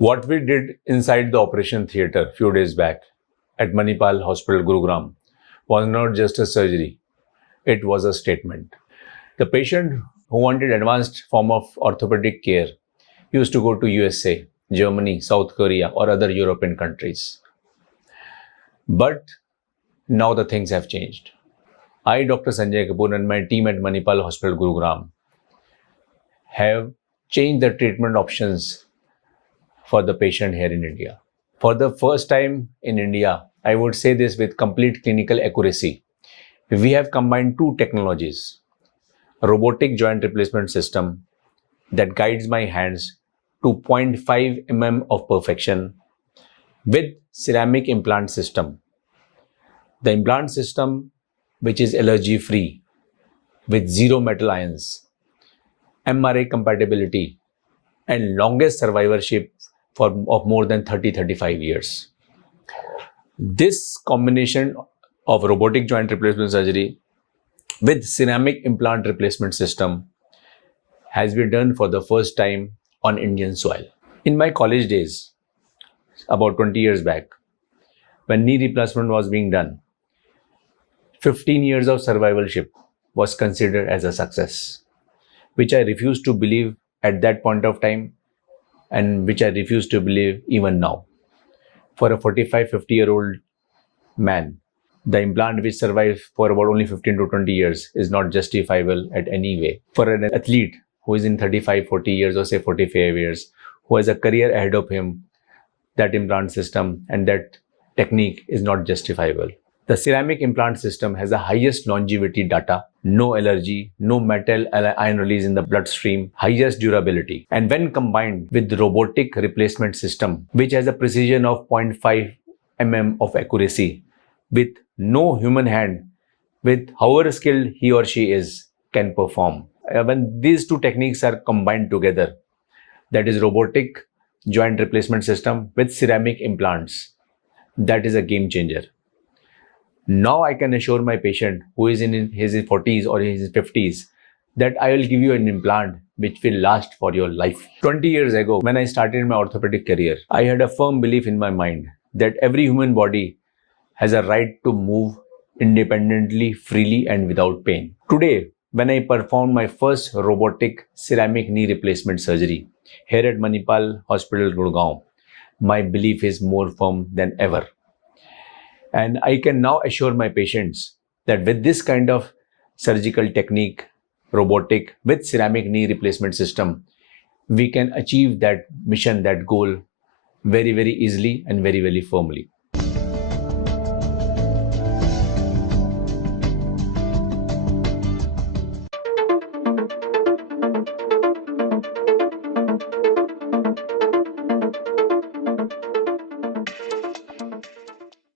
What we did inside the operation theatre few days back at Manipal Hospital, Gurugram, was not just a surgery, it was a statement. The patient who wanted advanced form of orthopedic care used to go to USA, Germany, South Korea or other European countries. But now the things have changed. I, Dr. Sanjay Kapoor, and my team at Manipal Hospital, Gurugram have changed the treatment options for the patient here in India. For the first time in India, I would say this with complete clinical accuracy, we have combined two technologies: a robotic joint replacement system that guides my hands to 0.5 mm of perfection with ceramic implant system. The implant system, which is allergy free with zero metal ions, MRA compatibility and longest survivorship of more than 30-35 years. This combination of robotic joint replacement surgery with ceramic implant replacement system has been done for the first time on Indian soil. In my college days, about 20 years back, when knee replacement was being done, 15 years of survivorship was considered as a success, which I refused to believe at that point of time and which I refuse to believe even now. For a 45-50-year-old man, the implant which survives for about only 15 to 20 years is not justifiable at any way. For an athlete who is in 35-40 years or say 45 years, who has a career ahead of him, that implant system and that technique is not justifiable. The ceramic implant system has the highest longevity data, no allergy, no metal ion release in the bloodstream, highest durability. And when combined with the robotic replacement system, which has a precision of 0.5 mm of accuracy, with no human hand, with however skilled he or she is, can perform. When these two techniques are combined together, that is robotic joint replacement system with ceramic implants, that is a game changer. Now I can assure my patient who is in his 40s or his 50s that I will give you an implant which will last for your life. 20 years ago, when I started my orthopedic career, I had a firm belief in my mind that every human body has a right to move independently, freely and without pain. Today, when I performed my first robotic ceramic knee replacement surgery here at Manipal Hospital, Gurgaon, my belief is more firm than ever. And I can now assure my patients that with this kind of surgical technique, robotic with ceramic knee replacement system, we can achieve that mission, that goal very, very easily and very, very firmly.